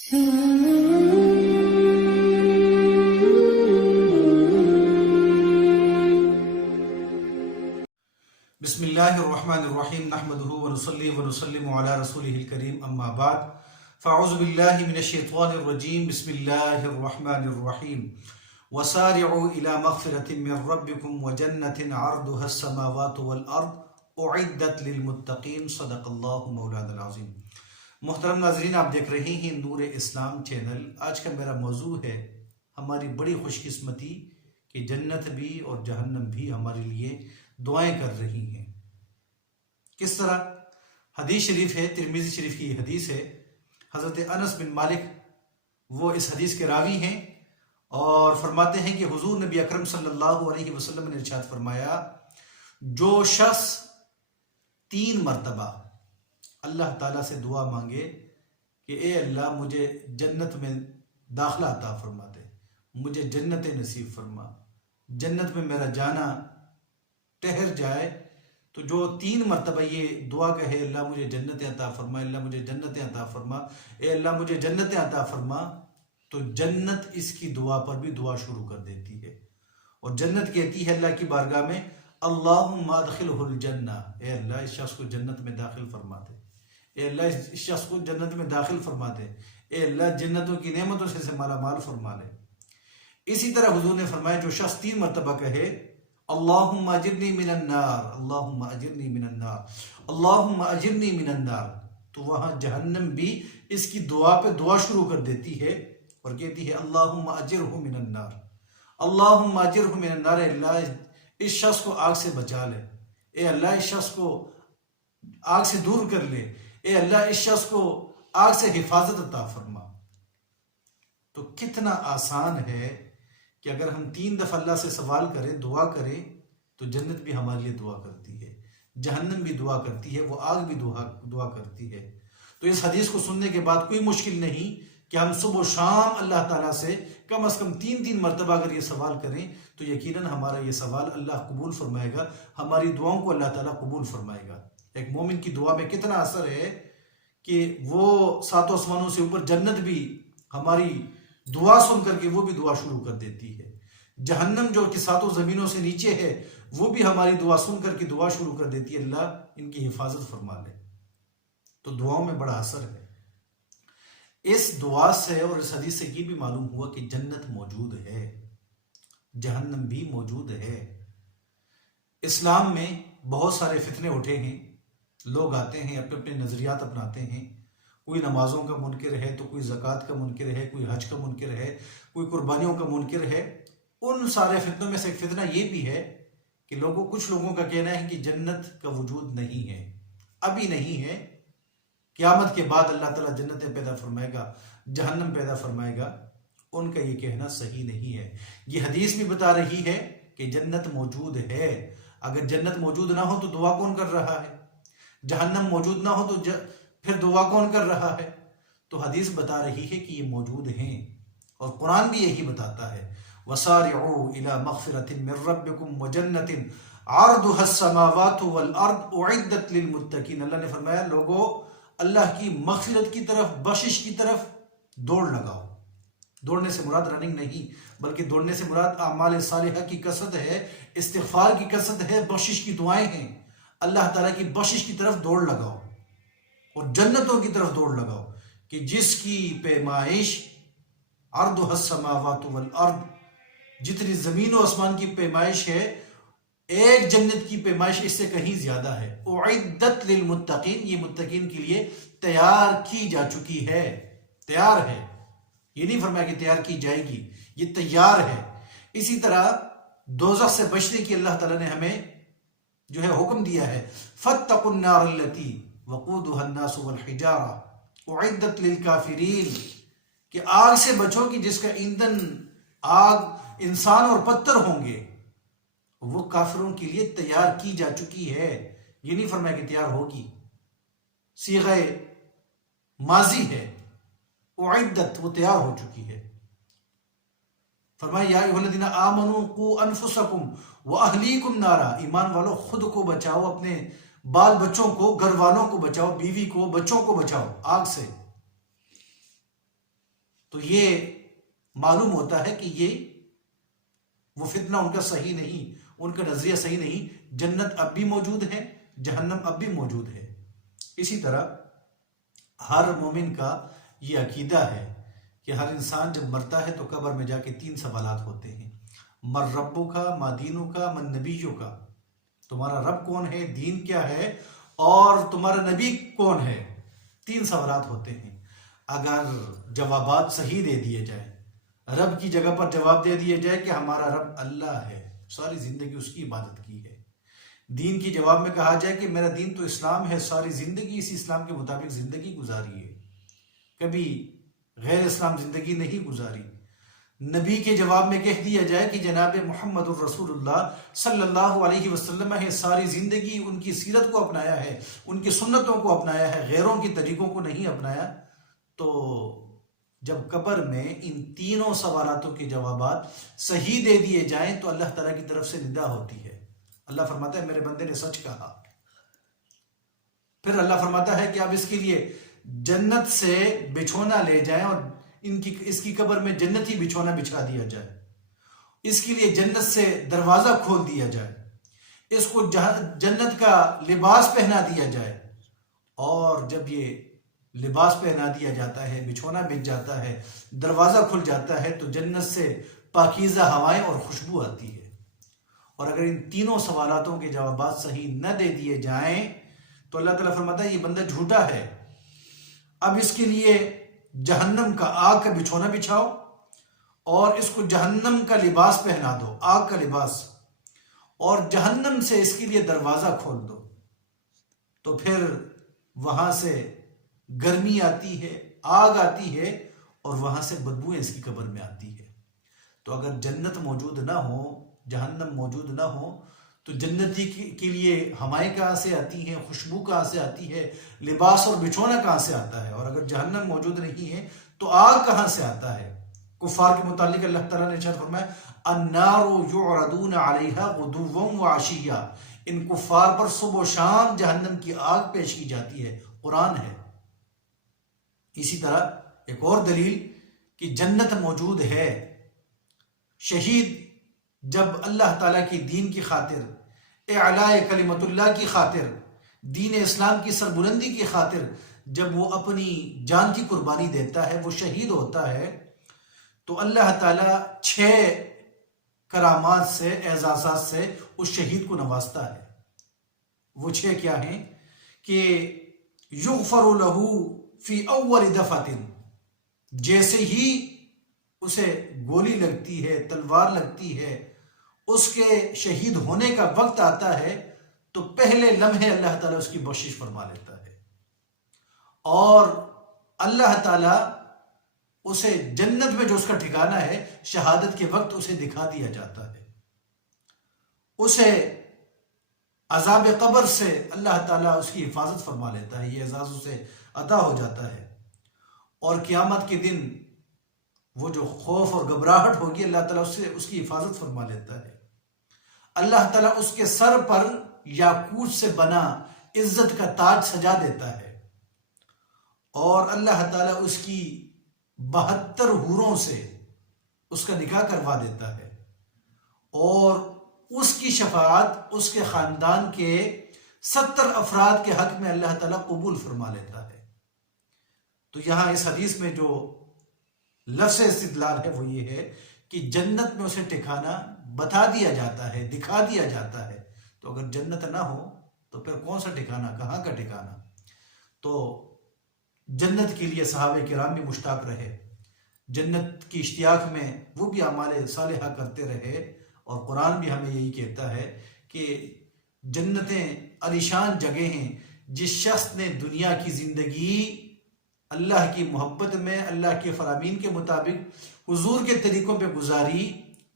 بسم اللہ الرحمن الرحیم نحمده ونصلی ونسلم علی رسولہ الکریم اما بعد فاعوذ باللہ من الشیطان الرجیم بسم اللہ الرحمن الرحیم وسارعوا الى مغفرۃ من ربکم وجنۃ عرضها السماوات والارض اعدت للمتقین صدق اللہ مولانا العظیم۔ محترم ناظرین، آپ دیکھ رہے ہیں نور اسلام چینل۔ آج کا میرا موضوع ہے ہماری بڑی خوش قسمتی کہ جنت بھی اور جہنم بھی ہمارے لیے دعائیں کر رہی ہیں۔ کس طرح؟ حدیث شریف ہے، ترمذی شریف کی حدیث ہے، حضرت انس بن مالک وہ اس حدیث کے راوی ہیں اور فرماتے ہیں کہ حضور نبی اکرم صلی اللہ علیہ وسلم نے ارشاد فرمایا، جو شخص 3 مرتبہ اللہ تعالیٰ سے دعا مانگے کہ اے اللہ مجھے جنت میں داخلہ عطا فرما دے، مجھے جنت نصیب فرما، جنت میں میرا جانا ٹھہر جائے، تو جو 3 مرتبہ یہ دعا کہے اللہ مجھے جنت عطا فرما، اللہ مجھے جنت عطا فرما، اے اللہ مجھے جنت عطا فرما، تو جنت اس کی دعا پر بھی دعا شروع کر دیتی ہے اور جنت کہتی ہے اللہ کی بارگاہ میں، اللہم ادخلہ الجنہ، اے اللہ اس شخص کو جنت میں داخل فرما دے، اے اللہ اس شخص کو جنت میں داخل فرما دے، اے اللہ جنتوں کی نعمتوں سے مالا مال فرما لے۔ اسی طرح حضور نے فرمایا جو شخص 3 مرتبہ کہے اللہم اجرنی من النار، اللہم اجرنی من النار، اللہم اجرنی من النار، تو وہاں جہنم بھی اس کی دعا پہ دعا شروع کر دیتی ہے اور کہتی ہے اللہم اجرہ من النار، اللہم اجرہ من النار، اے اللہ اس شخص کو آگ سے بچا لے، اے اللہ اس شخص کو آگ سے دور کر لے، اے اللہ اس شخص کو آگ سے حفاظت عطا فرما۔ تو کتنا آسان ہے کہ اگر ہم 3 دفعہ اللہ سے سوال کریں، دعا کریں، تو جنت بھی ہمارے لیے دعا کرتی ہے، جہنم بھی دعا کرتی ہے، وہ آگ بھی دعا کرتی ہے۔ تو اس حدیث کو سننے کے بعد کوئی مشکل نہیں کہ ہم صبح و شام اللہ تعالیٰ سے کم از کم 3 مرتبہ اگر یہ سوال کریں تو یقیناً ہمارا یہ سوال اللہ قبول فرمائے گا، ہماری دعاؤں کو اللہ تعالیٰ قبول فرمائے گا۔ ایک مومن کی دعا میں کتنا اثر ہے کہ وہ 7 آسمانوں سے اوپر جنت بھی ہماری دعا سن کر کے وہ بھی دعا شروع کر دیتی ہے، جہنم جو کہ 7 زمینوں سے نیچے ہے وہ بھی ہماری دعا سن کر کے دعا شروع کر دیتی ہے، اللہ ان کی حفاظت فرما لے۔ تو دعاؤں میں بڑا اثر ہے۔ اس دعا سے اور اس حدیث سے یہ بھی معلوم ہوا کہ جنت موجود ہے، جہنم بھی موجود ہے۔ اسلام میں بہت سارے فتنے اٹھے ہیں، لوگ آتے ہیں اپنے اپنے نظریات اپناتے ہیں، کوئی نمازوں کا منکر ہے تو کوئی زکوٰۃ کا منکر ہے، کوئی حج کا منکر ہے، کوئی قربانیوں کا منکر ہے۔ ان سارے فتنوں میں سے ایک فتنہ یہ بھی ہے کہ کچھ لوگوں کا کہنا ہے کہ جنت کا وجود نہیں ہے، ابھی نہیں ہے، قیامت کے بعد اللہ تعالیٰ جنتیں پیدا فرمائے گا، جہنم پیدا فرمائے گا۔ ان کا یہ کہنا صحیح نہیں ہے۔ یہ حدیث بھی بتا رہی ہے کہ جنت موجود ہے۔ اگر جنت موجود نہ ہو تو دعا کون کر رہا ہے؟ جہنم موجود نہ ہو تو پھر دعا کون کر رہا ہے؟ تو حدیث بتا رہی ہے کہ یہ موجود ہیں اور قرآن بھی یہی بتاتا ہے، وَسَارِعُوا إِلَى مَغْفِرَةٍ مِّن رَّبِّكُمْ وَجَنَّةٍ عَرْضُهَا السَّمَاوَاتُ وَالْأَرْضُ أُعِدَّتْ لِلْمُتَّقِينَ۔ اللہ نے فرمایا لوگو اللہ کی مغفرت کی طرف، بخشش کی طرف دوڑ لگاؤ۔ دوڑنے سے مراد رننگ نہیں، بلکہ دوڑنے سے مراد اعمال صالحہ کی کثرت ہے، استغفار کی کثرت ہے، بخشش کی دعائیں ہیں۔ اللہ تعالیٰ کی بخشش کی طرف دوڑ لگاؤ اور جنتوں کی طرف دوڑ لگاؤ کہ جس کی پیمائش عرضها السماوات والارض، جتنی زمین و آسمان کی پیمائش ہے ایک جنت کی پیمائش اس سے کہیں زیادہ ہے۔ اعدت للمتقین، یہ متقین کے لیے تیار کی جا چکی ہے، تیار ہے، یہ نہیں فرمایا کہ تیار کی جائے گی، یہ تیار ہے۔ اسی طرح دوزخ سے بچنے کی اللہ تعالیٰ نے ہمیں جو ہے حکم دیا ہے، فاتقوا النار التي وقودها الناس والحجارة اعدت للکافرین، کہ آگ سے بچو کہ جس کا ایندھن آگ انسان اور پتھر ہوں گے، وہ کافروں کے لیے تیار کی جا چکی ہے۔ یہ نہیں فرمایا کہ تیار ہوگی، صیغہ ماضی ہے، اعدت وہ تیار ہو چکی ہے۔ فرمایا یا ایھا الذین آمنوا قوا انفسکم واہلیکم نارا، ایمان والو خود کو بچاؤ، اپنے بال بچوں کو، گھر والوں کو بچاؤ، بیوی کو، بچوں کو بچاؤ آگ سے۔ تو یہ معلوم ہوتا ہے کہ یہ وہ فتنہ ان کا صحیح نہیں، ان کا نظریہ صحیح نہیں. جنت اب بھی موجود ہے، جہنم اب بھی موجود ہے. اسی طرح ہر مومن کا یہ عقیدہ ہے کہ ہر انسان جب مرتا ہے تو قبر میں جا کے 3 سوالات ہوتے ہیں. من ربو کا، ما دینو کا، من نبیو کا. تمہارا رب کون ہے، دین کیا ہے، اور تمہارا نبی کون ہے. 3 سوالات ہوتے ہیں. اگر جوابات صحیح دے دیے جائے، رب کی جگہ پر جواب دے دیے جائے کہ ہمارا رب اللہ ہے، ساری زندگی اس کی عبادت کی ہے. دین کی جواب میں کہا جائے کہ میرا دین تو اسلام ہے، ساری زندگی اسی اسلام کے مطابق زندگی گزاری ہے، کبھی غیر اسلام زندگی نہیں گزاری. نبی کے جواب میں کہہ دیا جائے کہ جناب محمد الرسول اللہ صلی اللہ علیہ وسلم ہے، ساری زندگی ان کی سیرت کو اپنایا ہے، ان کی سنتوں کو اپنایا ہے، غیروں کی طریقوں کو نہیں اپنایا. تو جب قبر میں ان تینوں سوالاتوں کے جوابات صحیح دے دیے جائیں تو اللہ تعالیٰ کی طرف سے ندا ہوتی ہے. اللہ فرماتا ہے میرے بندے نے سچ کہا. پھر اللہ فرماتا ہے کہ اب اس کے لیے جنت سے بچھونا لے جائیں اور اس کی قبر میں جنتی بچھونا بچھا دیا جائے، اس کے لیے جنت سے دروازہ کھول دیا جائے، اس کو جنت کا لباس پہنا دیا جائے. اور جب یہ لباس پہنا دیا جاتا ہے، بچھونا بچھ جاتا ہے، دروازہ کھل جاتا ہے، تو جنت سے پاکیزہ ہوائیں اور خوشبو آتی ہے. اور اگر ان تینوں سوالاتوں کے جوابات صحیح نہ دے دیے جائیں تو اللہ تعالیٰ فرماتا ہے یہ بندہ جھوٹا ہے، اب اس کے لیے جہنم کا، آگ کا بچھونا بچھاؤ اور اس کو جہنم کا لباس پہنا دو، آگ کا لباس، اور جہنم سے اس کے لیے دروازہ کھول دو. تو پھر وہاں سے گرمی آتی ہے، آگ آتی ہے، اور وہاں سے بدبویں اس کی قبر میں آتی ہے. تو اگر جنت موجود نہ ہو، جہنم موجود نہ ہو، تو جنتی کے لیے ہوائیں کہاں سے آتی ہیں، خوشبو کہاں سے آتی ہے، لباس اور بچھونا کہاں سے آتا ہے. اور اگر جہنم موجود نہیں ہے تو آگ کہاں سے آتا ہے. کفار کے متعلق اللہ تعالیٰ نے ارشاد فرمایا النار یعرضون علیہا غدوا وعشیا، ان کفار پر صبح و شام جہنم کی آگ پیش کی جاتی ہے. قرآن ہے. اسی طرح ایک اور دلیل کہ جنت موجود ہے. شہید جب اللہ تعالیٰ کی دین کی خاطر، اعلاء کلمت اللہ کی خاطر، دین اسلام کی سربلندی کی خاطر جب وہ اپنی جان کی قربانی دیتا ہے، وہ شہید ہوتا ہے، تو اللہ تعالیٰ 6 کرامات سے، اعزازات سے اس شہید کو نوازتا ہے. وہ 6 کیا ہیں کہ یغفر لہ فی اول دفعۃ، جیسے ہی اسے گولی لگتی ہے، تلوار لگتی ہے، اس کے شہید ہونے کا وقت آتا ہے، تو پہلے لمحے اللہ تعالیٰ اس کی بخشش فرما لیتا ہے، اور اللہ تعالیٰ اسے جنت میں جو اس کا ٹھکانہ ہے شہادت کے وقت اسے دکھا دیا جاتا ہے. اسے عذاب قبر سے اللہ تعالیٰ اس کی حفاظت فرما لیتا ہے، یہ اعزاز اسے عطا ہو جاتا ہے. اور قیامت کے دن وہ جو خوف اور گھبراہٹ ہوگی اللہ تعالیٰ اس کی حفاظت فرما لیتا ہے. اللہ تعالیٰ اس کے سر پر یاقوت سے بنا عزت کا تاج سجا دیتا ہے، اور اللہ تعالیٰ اس کی 72 حوروں سے اس کا نکاح کروا دیتا ہے، اور اس کی شفاعت اس کے خاندان کے 70 افراد کے حق میں اللہ تعالیٰ قبول فرما لیتا ہے. تو یہاں اس حدیث میں جو لفظ استدلال ہے وہ یہ ہے کہ جنت میں اسے ٹھکانہ بتا دیا جاتا ہے، دکھا دیا جاتا ہے. تو اگر جنت نہ ہو تو پھر کون سا ٹھکانہ، کہاں کا ٹھکانہ. تو جنت کے لیے صحابہ کرام بھی مشتاق رہے، جنت کی اشتیاق میں وہ بھی اعمال صالحہ کرتے رہے. اور قرآن بھی ہمیں یہی کہتا ہے کہ جنتیں عالیشان جگہ ہیں. جس شخص نے دنیا کی زندگی اللہ کی محبت میں، اللہ کے فرامین کے مطابق حضور کے طریقوں پہ گزاری،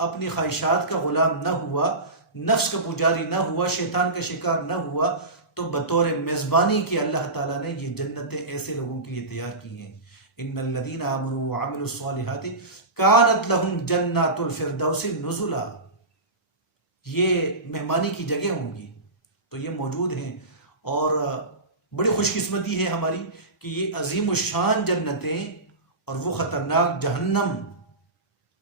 اپنی خواہشات کا غلام نہ ہوا، نفس کا پجاری نہ ہوا، شیطان کا شکار نہ ہوا، تو بطور میزبانی کے اللہ تعالیٰ نے یہ جنتیں ایسے لوگوں کے لیے تیار کی ہیں. ان الذین آمنوا وعملوا الصالحات کانت لہم جنات الفردوس نزلا، یہ مہمانی کی جگہ ہوں گی. تو یہ موجود ہیں، اور بڑی خوش قسمتی ہے ہماری کہ یہ عظیم الشان جنتیں اور وہ خطرناک جہنم،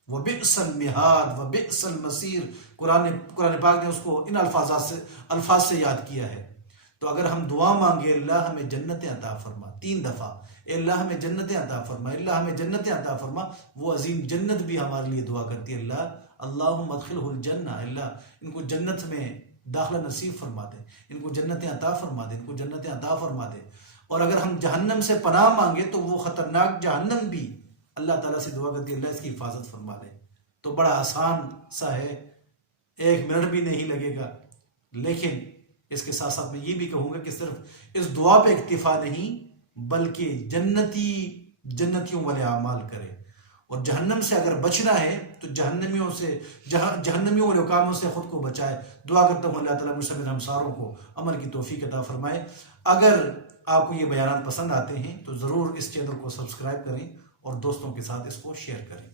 وبئس المہاد وبئس المصیر، قرآن پاک نے اس کو ان الفاظ سے یاد کیا ہے۔ تو اگر ہم دعا مانگے اللہ ہمیں جنتیں عطا فرما 3 دفعہ، اے اللہ ہمیں جنتیں عطا فرما، اللہ ہمیں جنتیں عطا فرما، وہ عظیم جنت بھی ہمارے لیے دعا کرتی ہے، اللہم ادخلہ الجنہ، اللہ ان کو جنت میں داخلہ نصیب فرما دے، ان کو جنتیں عطا فرما دے، ان کو جنتیں عطا فرما دے۔ اور اگر ہم جہنم سے پناہ مانگے تو وہ خطرناک جہنم بھی اللہ تعالیٰ سے دعا کرتی ہے اللہ اس کی حفاظت فرما دے۔ تو بڑا آسان سا ہے، 1 منٹ بھی نہیں لگے گا۔ لیکن اس کے ساتھ ساتھ میں یہ بھی کہوں گا کہ صرف اس دعا پہ اکتفا نہیں بلکہ جنتیوں والے اعمال کرے، اور جہنم سے اگر بچنا ہے تو جہنمیوں والے کاموں سے خود کو بچائے۔ دعا کرتا ہوں اللہ تعالیٰ مجھ سے میرے ہمساروں کو عمل کی توفیق عطا فرمائے۔ اگر آپ کو یہ بیانات پسند آتے ہیں تو ضرور اس چینل کو سبسکرائب کریں اور دوستوں کے ساتھ اس کو شیئر کریں۔